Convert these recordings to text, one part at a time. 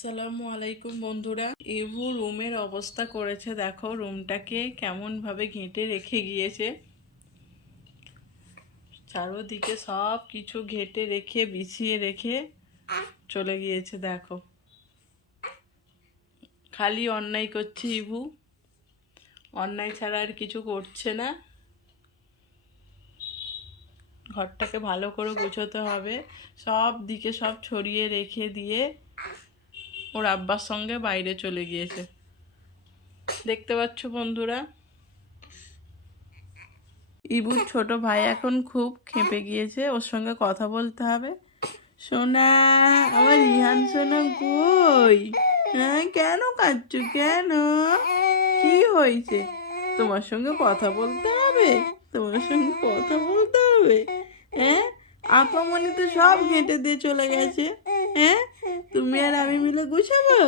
আসসালামু আলাইকুম বন্ধুরা। ইভু রুমের অবস্থা করেছে, দেখো রুমটাকে কেমন ভাবে ঘেঁটে রেখে গিয়েছে। চারোদিকে সব কিছু ঘেঁটে রেখে বিছিয়ে রেখে চলে গিয়েছে। দেখো খালি অন্যায় করছে ইভু, অন্যায় ছাড়া আর কিছু করছে না। ঘরটাকে ভালো করে গুছোতে হবে, সব দিকে সব ছড়িয়ে রেখে দিয়ে ওর আব্বার সঙ্গে বাইরে চলে গিয়েছে। দেখতে পাচ্ছ বন্ধুরা, ইবুর ছোট ভাই এখন খুব খেপে গিয়েছে, ওর সঙ্গে কথা বলতে হবে। সোনা, আমার রিহান সোনা কই? হ্যাঁ, কেন কাঁদছো? কেন, কি হয়েছে? তোমার সঙ্গে কথা বলতে হবে, তোমার সঙ্গে কথা বলতে হবে। হ্যাঁ, আপামনি তো সব ঘেঁটে দিয়ে চলে গেছে। হ্যাঁ, তুমি আর আমি মিলে গুছাবো।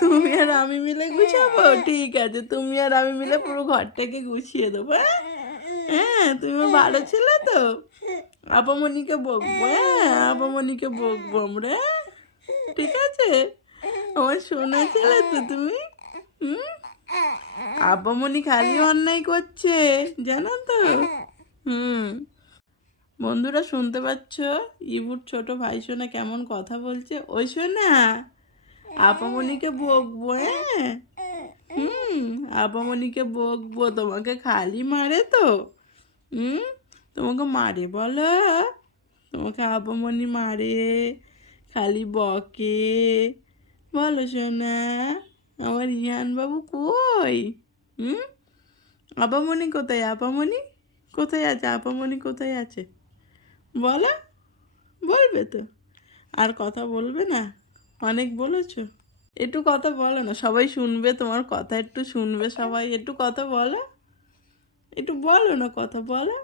তুমি আর আমি মিলে গুছাবো, ঠিক আছে। তুমি আর আমি মিলে পুরো ঘরটাকে গুছিয়ে দেবো। হ্যাঁ, তুমি ভালো ছেলে তো। আপামনিকে বকবো, হ্যাঁ আপামনিকে বকবো আমরা, ঠিক আছে। আমার সোনা ছেলে তো তুমি। আপামনি খালি অন্যায় করছে, জানো তো। বন্ধুরা শুনতে পাচ্ছ ইবুর ছোট ভাই সোনা কেমন কথা বলছে? ওই সোনা, আপামনিকে বকবো। হ্যাঁ, আপামনিকে বকবো, তোমাকে খালি মারে তো। তোমাকে মারে বলো, তোমাকে আপামনি মারে, খালি বকে বলো সোনা। আমার রিহান বাবু কই? আপামনি কোথায়? আপামনি কোথায় আছে? আপামনি কোথায় আছে বলো, বলবে তো। আর কথা বলবে না? অনেক বলেছো, একটু কথা বলো না, সবাই শুনবে তোমার কথা, একটু শুনবে সবাই, একটু কথা বলো, একটু বলো না, কথা বলো।